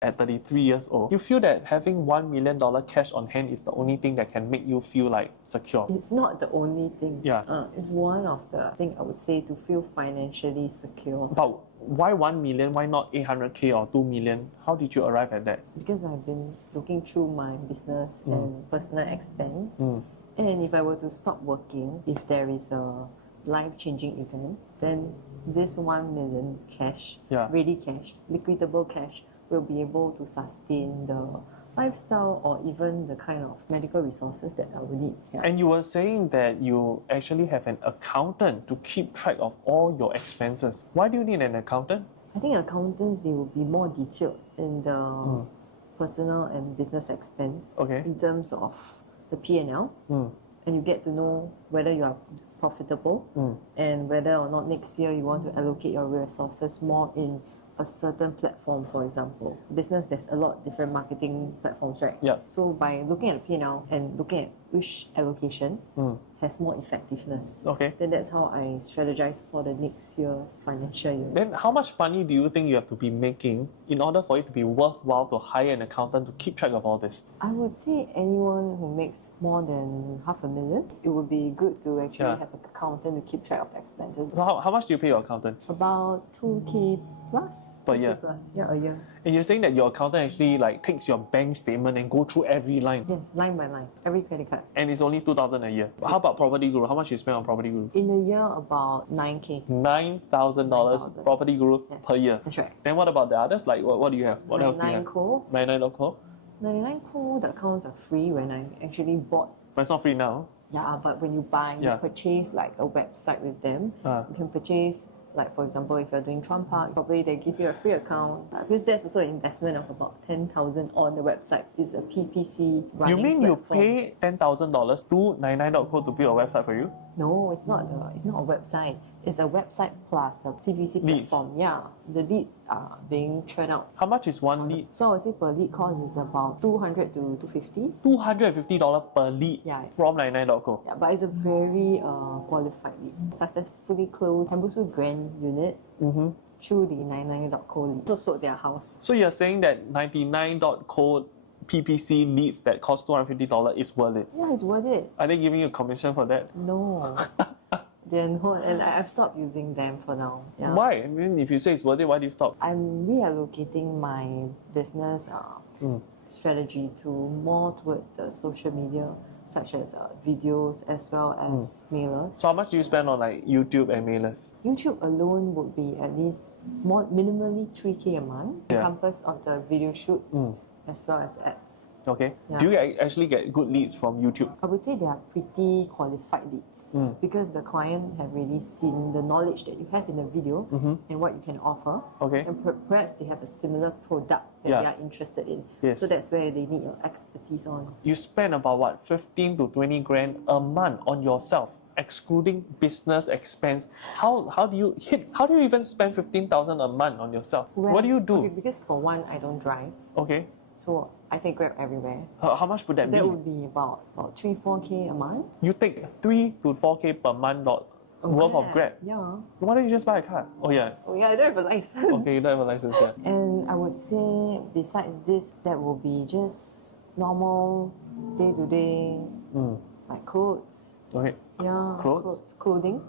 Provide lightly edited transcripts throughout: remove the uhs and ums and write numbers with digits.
at 33 years old, you feel that having $1 million cash on hand is the only thing that can make you feel like secure? It's not the only thing. Yeah. It's one of the thing I would say to feel financially secure. But why 1 million? Why not 800K or 2 million? How did you arrive at that? Because I've been looking through my business and personal expense. Mm. And if I were to stop working, if there is a life-changing event, then this 1 million cash, Yeah. ready cash, liquidable cash, will be able to sustain the lifestyle or even the kind of medical resources that I would need. Yeah. And you were saying that you actually have an accountant to keep track of all your expenses. Why do you need an accountant? I think accountants, they will be more detailed in the personal and business expense Okay. in terms of the P&L, and you get to know whether you are profitable and whether or not next year you want to allocate your resources more in a certain platform, for example. Business, there's a lot of different marketing platforms, right? Yeah. So by looking at P&L and looking at which allocation has more effectiveness, Okay. then that's how I strategize for the next year's financial year. Then how much money do you think you have to be making in order for it to be worthwhile to hire an accountant to keep track of all this? I would say anyone who makes more than $500,000, it would be good to actually Yeah. have an accountant to keep track of the expenses. So how much do you pay your accountant? About 2K plus. Per 2K year? plus, yeah, a year. And you're saying that your accountant actually like takes your bank statement and go through every line. Yes, line by line, every credit card. And it's only 2,000 a year. How about Property Guru? How much you spend on Property Guru? In a year, about 9K. $9,000 $9,000. Property Guru Yes. per year. That's right. Then what about the others? Like what do you have? What else do you 99 have? Co. 99.co? 99 Co, the accounts are free when I actually bought. But it's not free now. Yeah, but when you buy, Yeah. you purchase like a website with them. You can purchase, like for example, if you're doing Trump Park, probably they give you a free account. Because there's also an investment of about 10,000 on the website. It's a PPC running You mean platform. you pay $10,000 to 99.co to build a website for you? No, it's not a website. It's a website plus the PPC Leads. platform. Yeah, the leads are being churned out. How much is one lead? So I would say per lead cost is about 200 to 250. $250 per lead Yeah. from 99.co. Yeah, but it's a very qualified lead. Successfully closed Tembusu Grand Unit through the 99.co lead. So sold their house. So you're saying that 99.co PPC leads that cost $250 is worth it? Yeah, it's worth it. Are they giving you a commission for that? No. They're not, and I've stopped using them for now. Yeah. Why? I mean, if you say it's worth it, why do you stop? I'm reallocating my business strategy to more towards the social media, such as videos as well as mailers. So how much do you spend on like YouTube and mailers? YouTube alone would be at least more minimally 3K a month, Yeah. encompass of the video shoots as well as ads. Okay. Yeah. Do you actually get good leads from YouTube? I would say they are pretty qualified leads because the client have really seen the knowledge that you have in the video and what you can offer. Okay. And perhaps they have a similar product that Yeah. they are interested in. Yes. So that's where they need your expertise on. You spend about what, 15 to 20 grand a month on yourself, excluding business expense. How do you even spend 15,000 a month on yourself? What do you do? Okay, because for one, I don't drive. Okay. So I take Grab everywhere. How much would that be? That would be about 3-4K a month. You take 3 to 4K per month worth of Grab. Yeah. Why don't you just buy a car? Oh yeah. Oh yeah, I don't have a license. Okay, you don't have a license yet. And I would say besides this, that will be just normal day-to-day like clothes. Okay. Yeah. Clothes? Clothing.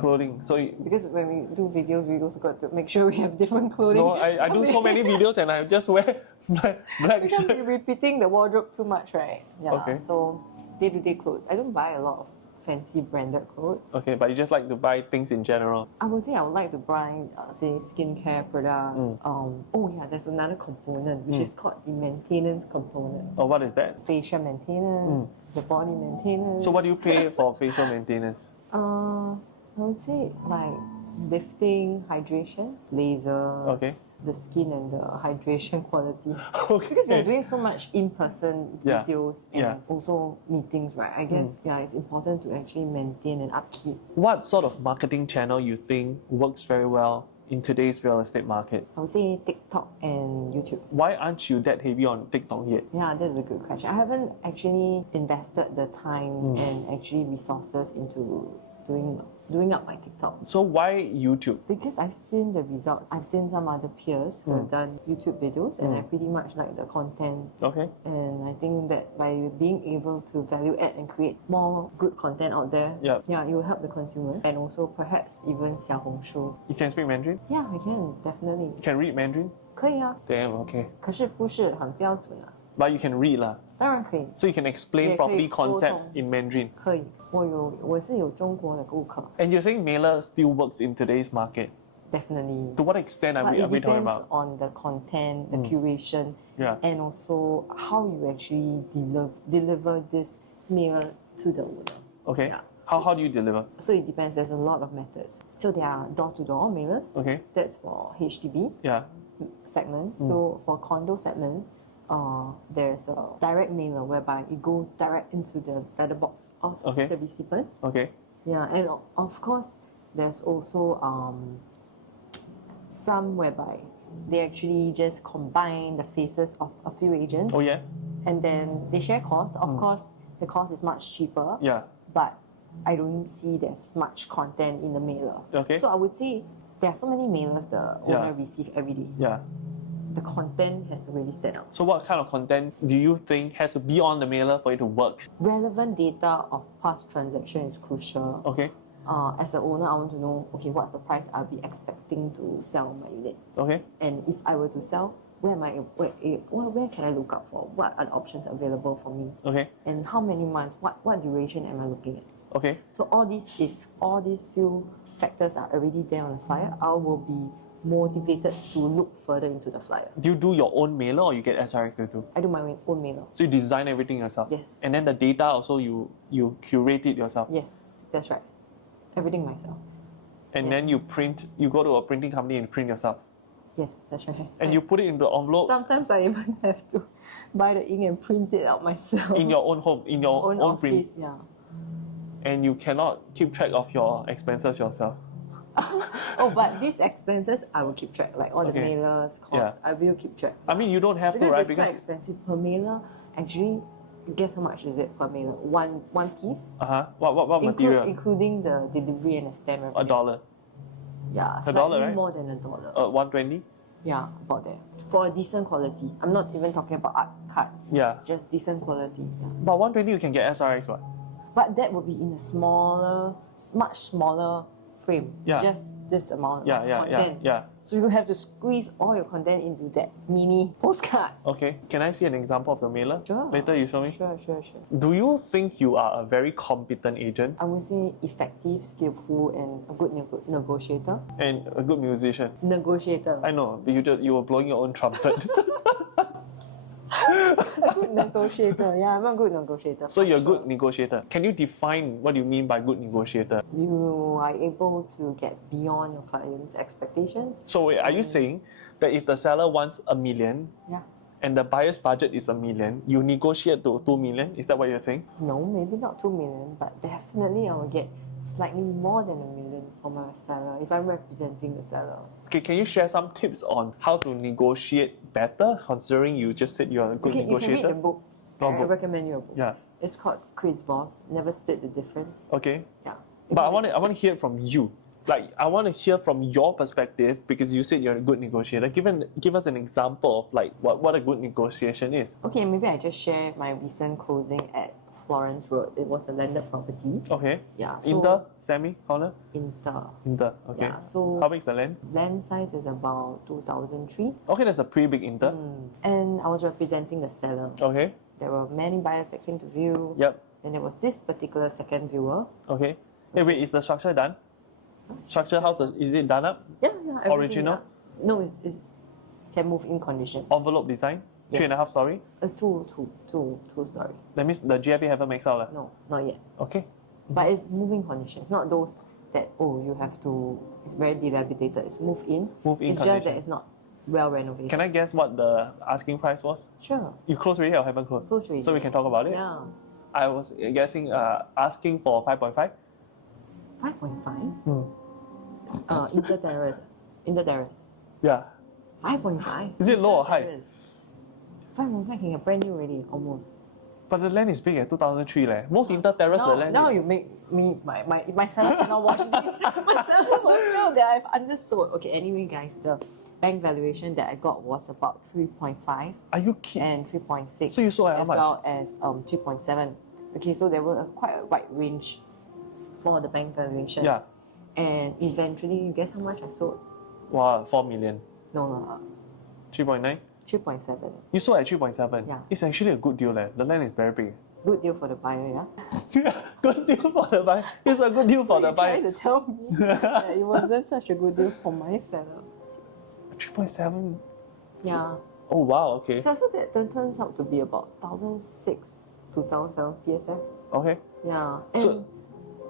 Clothing. So Because when we do videos, we also got to make sure we have different clothing. no, I do so many videos and I just wear black Because shirt. we're repeating the wardrobe too much, right? Yeah. Okay. So day-to-day clothes. I don't buy a lot of fancy branded clothes. Okay, but you just like to buy things in general. I would say I would like to buy, say, skincare products. There's another component which is called the maintenance component. Oh, what is that? Facial maintenance, the body maintenance. So what do you pay for facial maintenance? I would say like lifting, hydration, lasers, Okay. the skin and the hydration quality. Okay. Because we're doing so much in-person Yeah. videos and Yeah. also meetings, right? I guess it's important to actually maintain and upkeep. What sort of marketing channel you think works very well in today's real estate market? I would say TikTok and YouTube. Why aren't you that heavy on TikTok yet? Yeah, that's a good question. I haven't actually invested the time and actually resources into doing up my TikTok. So why YouTube? Because I've seen the results. I've seen some other peers who have done YouTube videos and I pretty much like the content. Okay. And I think that by being able to value add and create more good content out there, Yeah. it will help the consumers and also perhaps even Xiaohongshu. You can speak Mandarin? Yeah, I can, definitely. You can read Mandarin? 可以啊， Damn, okay. 可是不是很标准啊， But you can read lah. 当然可以， So you can explain 也可以 properly 沟通。 concepts in Mandarin. 可以。我是有中国的顾客 And you're saying mailer still works in today's market. ，definitely. To what extent are But we it talking depends about? on the content, the curation, Yeah. and also how you actually deliver this mail to the owner. Okay. Yeah. How do you deliver? So it depends. There's a lot of methods. So there are door-to-door mailers. Okay. That's for HDB Yeah. segment. So for condo segment, there's a direct mailer whereby it goes direct into the letterbox of Okay. the recipient. Okay. Yeah, and of course, there's also some whereby they actually just combine the faces of a few agents Oh yeah. and then they share costs. Of course, the cost is much cheaper, Yeah. but I don't see there's much content in the mailer. Okay. So I would say there are so many mailers the Yeah. owner receive every day. Yeah. The content has to really stand out. So what kind of content do you think has to be on the mailer for it to work? Relevant data of past transaction is crucial. Okay. As an owner, I want to know, okay, what's the price I'll be expecting to sell my unit? Okay. And if I were to sell, where can I look out for? What are the options available for me? Okay. And how many months? What duration am I looking at? Okay. So if all these few factors are already there on the flyer, I will be motivated to look further into the flyer. Do you do your own mailer or you get SRX to do? I do my own mailer. So you design everything yourself? Yes. And then the data also you curate it yourself? Yes, that's right. Everything myself. And then you go to a printing company and print yourself? Yes, that's right. And you put it into an envelope Sometimes I even have to buy the ink and print it out myself. in your own home, in your own own print. office, yeah. And you cannot keep track of your expenses yourself. Oh, but these expenses I will keep track, like all the Okay. mailers, costs, I will keep track. I mean, you don't have to, Because right? it's quite expensive per mailer. Actually, guess how much is it per mailer? One piece? What material? Including the delivery and the stamp. $1. Yeah, $1, slightly right? more than $1. 120? Yeah, about there. For a decent quality. I'm not even talking about art card. Yeah. It's just decent quality. Yeah. But 120 you can get SRX, what? But that would be in a smaller, much smaller frame. Yeah. Just this amount of Yeah. content. So you have to squeeze all your content into that mini postcard. Okay. Can I see an example of your mailer? Sure. Later you show me. Sure. Do you think you are a very competent agent I would say effective, skillful, and a good negotiator. and a good musician? Negotiator. I know, but you were blowing your own trumpet. A good negotiator. Yeah, I'm a good negotiator. So for you're a sure. good negotiator. Can you define what you mean by good negotiator? You are able to get beyond your client's expectations. So wait, are you saying that if the seller wants $1 million Yeah. and the buyer's budget is $1 million, you negotiate to $2 million? Is that what you're saying? No, maybe not 2 million, but definitely I will get slightly more than $1 million for my seller if I'm representing the seller. Okay, can you share some tips on how to negotiate better, considering you just said you're a good You can read negotiator? the book. What I book? recommend you a book. Yeah. It's called Chris Voss, Never Split the Difference. Okay. Yeah. But I want to hear it from you. Like, I want to hear from your perspective because you said you're a good negotiator. Give us an example of like what a good negotiation is. Okay, maybe I just share my recent closing at Florence Road. It was a landed property. Okay. Yeah. So Inter, semi, corner? Inter. Okay. Yeah. So How big is the land? land size is about 2003. Okay, that's a pretty big Inter. And I was representing the seller. Okay. There were many buyers that came to view. Yep. And there was this particular second viewer. Okay. Hey, wait, is the structure done? Structure house, is it done up? Yeah. Everything, Original? No, it's can move in condition. Envelope design? Yes. 3.5 story? It's two story. That means the GFA haven't maxed out. No, not yet. Okay. But it's moving condition. It's not those that you have to. It's very dilapidated. It's move in. Move-in It's condition. just that it's not well renovated. Can I guess what the asking price was? Sure. You closed already or haven't closed? Closed already. So we can talk about it? Yeah. I was guessing asking for 5.5. 5.5. Inter terrace. Yeah. 5.5. Is it low or high? 5.5 can get brand new already, almost. But the land is big at 2003 leh. Most inter-terrace the land. Now you make me my seller cannot watch this. My seller will feel that I've undersold. Okay, anyway, guys, the bank valuation that I got was about 3.5 Are you kidding? and 3.6. So you sold at how as much? well as 3.7. Okay, so there were quite a wide range for the bank valuation. Yeah. And eventually, you guess how much I sold? Wow, 4 million. No, 3.9? 3.7. You sold at 3.7? Yeah. It's actually a good deal leh. The land is very big. Good deal for the buyer, yeah? Yeah, good deal for the buyer. It's a good deal for the You're buyer. trying to tell me that it wasn't such a good deal for my seller. 3.7? Yeah. Oh wow, okay. So that turns out to be about 1,006 to 1,007 PSF. Okay. Yeah. And So-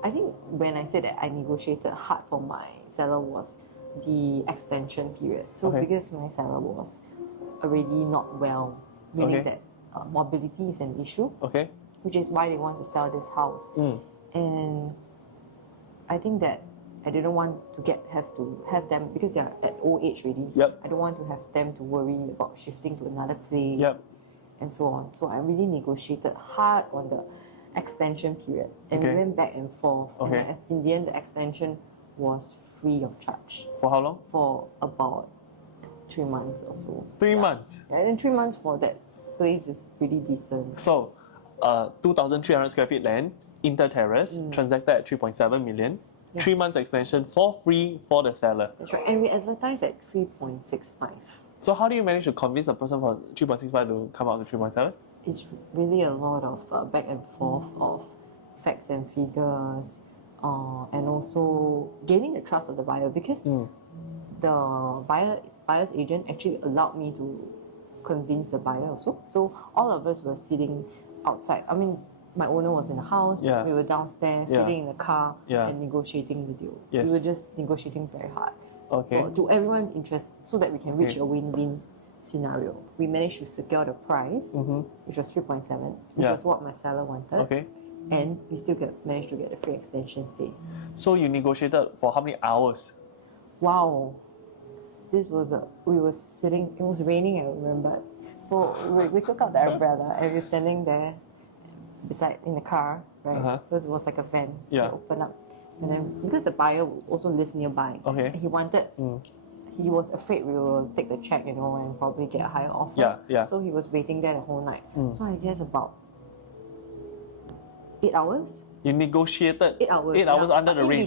I think when I said that I negotiated hard for my seller was the extension period. So Okay. because my seller was already not well, meaning Okay. that mobility is an issue, Okay. which is why they want to sell this house. Mm. And I think that I didn't want to have them because they are at old age already. Yep. I don't want to have them to worry about shifting to another place Yep. and so on. So I really negotiated hard on the extension period, and Okay. we went back and forth. Okay. And in the end, the extension was free of charge For how long? for about 3 months or so. 3 months. And in 3 months for that place is pretty decent. So, 2,300 square feet land, inter-terrace, transacted at 3.7 million. Yeah. 3 months extension for free for the seller. That's right. And we advertised at 3.65. So how do you manage to convince the person for 3.65 to come out to 3.7? It's really a lot of back and forth of facts and figures, and also gaining the trust of the buyer, because the buyer's agent actually allowed me to convince the buyer also. So all of us were sitting outside. I mean, my owner was in the house. Yeah. We were downstairs, Yeah. sitting in the car Yeah. and negotiating the deal. Yes. We were just negotiating very hard Okay. to everyone's interest so that we can reach Okay. a win-win scenario. We managed to secure the price, which was 3.7, which Yeah. was what my seller wanted. Okay. And we still managed to get a free extension stay. So you negotiated for how many hours? Wow. We were sitting, it was raining, I remember. So we took out the umbrella and we were standing there beside in the car, right? Uh-huh. Because it was like a van. Yeah. We open up. And then because the buyer also lived nearby, Okay. and he was afraid we will take the check, and probably get a higher offer. Yeah, yeah. So he was waiting there the whole night. So I guess about 8 hours. You negotiated 8 hours. 8 hours yeah. under But the rain.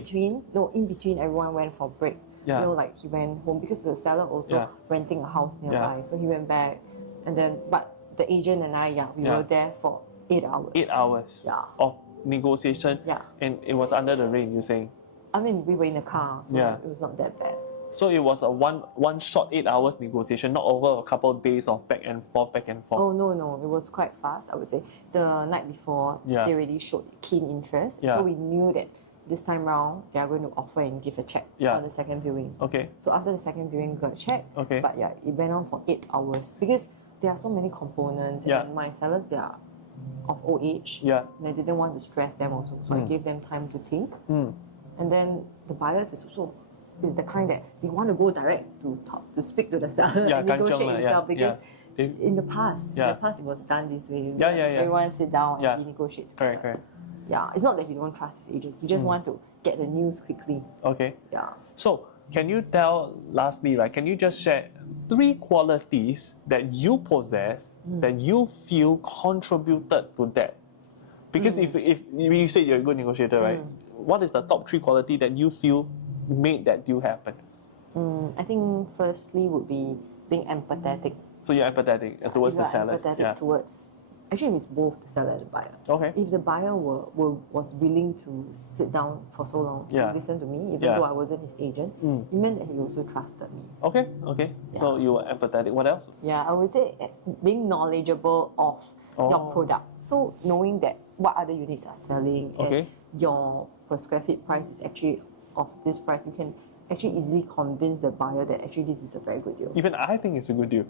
in between, everyone went for break. Yeah. Like he went home because the seller also Yeah. renting a house nearby. So he went back, and then but the agent and I, we Yeah. were there for 8 hours. 8 hours Yeah. of negotiation. Yeah. And it was under the rain, you're saying. I mean, we were in the car, so Yeah. it was not that bad. So it was a one short 8 hours negotiation, not over a couple of days of back and forth. Oh no, it was quite fast. I would say the night before Yeah. they already showed keen interest, Yeah. so we knew that this time round they are going to offer and give a check Yeah. on the second viewing. Okay. So after the second viewing, we got a check. Okay. But yeah, it went on for 8 hours because there are so many components, Yeah. and my sellers, they are of old age. Yeah. And I didn't want to stress them also, so I gave them time to think. Mm. And then the buyers is the kind that they want to go direct to talk, to speak to the seller Yeah, and kanchiong negotiate lah, himself, yeah, because yeah. in the past it was done this way. Yeah, yeah, yeah. Everyone sit down Yeah. and we negotiate Correct, together. correct. Yeah, it's not that he don't trust his agent. He just want to get the news quickly. Okay. Yeah. So can you tell, lastly, right, can you just share 3 qualities that you possess that you feel contributed to that? Because if you said you're a good negotiator, right? What is the top 3 quality that you feel made that deal happen? I think firstly would be being empathetic. So you're empathetic towards You the are sellers. empathetic Yeah. towards. Actually, it's both the seller and the buyer. Okay. If the buyer was willing to sit down for so long Yeah. to listen to me, even Yeah. though I wasn't his agent, it meant that he also trusted me. Okay. Okay. So you were empathetic. What else? Yeah, I would say being knowledgeable of your Oh. product. So knowing that what other units are selling Okay. and your per square feet price is actually of this price, you can actually easily convince the buyer that actually this is a very good deal. Even I think it's a good deal.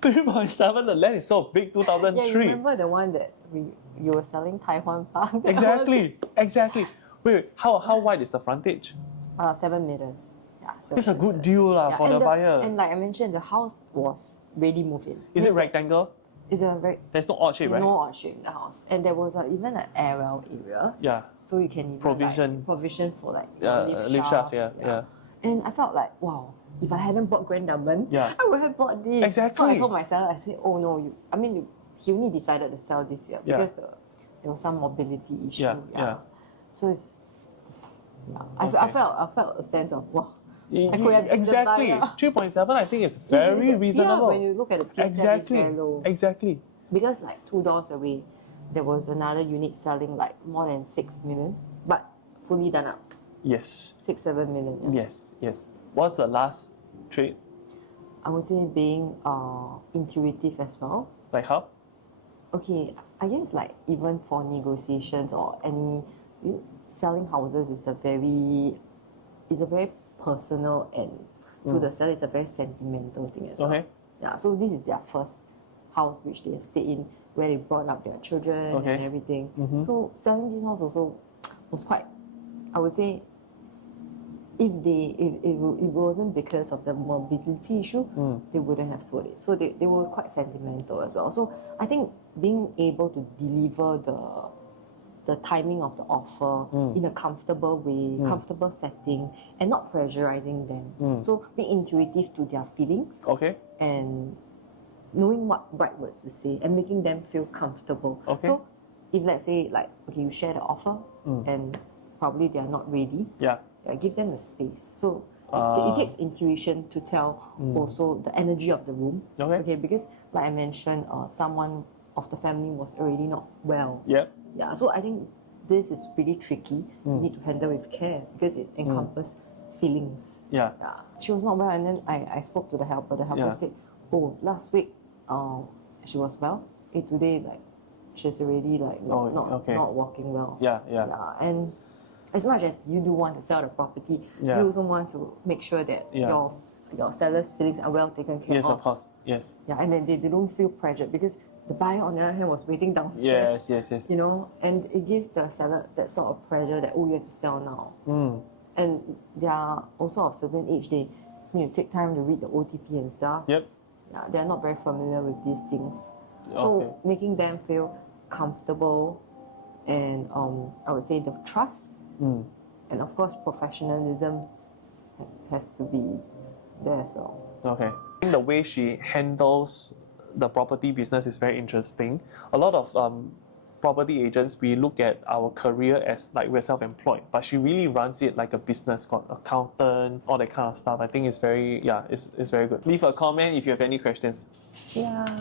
3.7, the land is so big, 2003. Yeah, you remember the one that you were selling Taiwan Park? That Exactly. Exactly. Wait, how wide is the frontage? was, 7 meters. Yeah, 7 It's a good meters. deal Yeah, for and the buyer. And like I mentioned, the house was ready move in. Is it Means that rectangle? It's a very There's no odd shape, right? no odd shape in the house, and there was even an airwell area, Yeah. so you can even Provision. provision for like Yeah, lift shaft. yeah. And I felt like, wow, if I hadn't bought Grand Diamond, Yeah. I would have bought this. So Exactly. I told myself, I said, oh no, he only decided to sell this year Yeah. because there was some mobility issue. Yeah. So it's, Okay. I felt a sense of, wow, I could have been the Exactly. buyer. 3.7, I think it's very reasonable. Yeah, when you look at the PSF, Exactly. it's very low. Exactly. Because like 2 doors away, there was another unit selling like more than 6 million, but fully done up, Yes. 6-7 million. Yeah. Yes. What's the last trait? I would say being intuitive as well. Like how? Okay, I guess like even for negotiations or selling houses is a very personal, and to the seller it's a very sentimental thing as well. Okay. Yeah, so this is their first house which they have stayed in, where they brought up their children Okay. and everything. So selling this house also was quite, I would say, if it wasn't because of the mobility issue, they wouldn't have sold it. So they were quite sentimental as well. So I think being able to deliver the timing of the offer in a comfortable way, comfortable setting, and not pressurizing them. So being intuitive to their feelings Okay. and knowing what right words to say and making them feel comfortable. Okay. So if let's say like, okay, you share the offer and probably they are not ready, Yeah. give them the space. So Ah. it takes intuition to tell also the energy of the room. Okay. Because like I mentioned, someone of the family was already not well. Yep. Yeah, so I think this is pretty tricky. You need to handle with care because it encompasses feelings. Yeah. Yeah, she was not well, and then I spoke to the helper. The helper Yeah. said, "Oh, last week, she was well. Today, like, she's already like not walking well." Yeah. And as much as you do want to sell the property, Yeah. you also want to make sure that Yeah. your seller's feelings are well taken care Yes, of. of course. Yes. Yeah, and then they don't feel pressured because the buyer on the other hand was waiting downstairs. Yes. You know, and it gives the seller that sort of pressure that, oh, you have to sell now. And they are also of certain age, they need to take time to read the OTP and stuff. Yep. Yeah, they are not very familiar with these things. So Okay. making them feel comfortable and I would say the trust and of course professionalism has to be there as well. Okay. I think the way she handles the property business is very interesting. A lot of property agents, we look at our career as like we're self-employed, but she really runs it like a business, got accountant, all that kind of stuff. I think it's very, it's very good. Leave a comment if you have any questions. Yeah.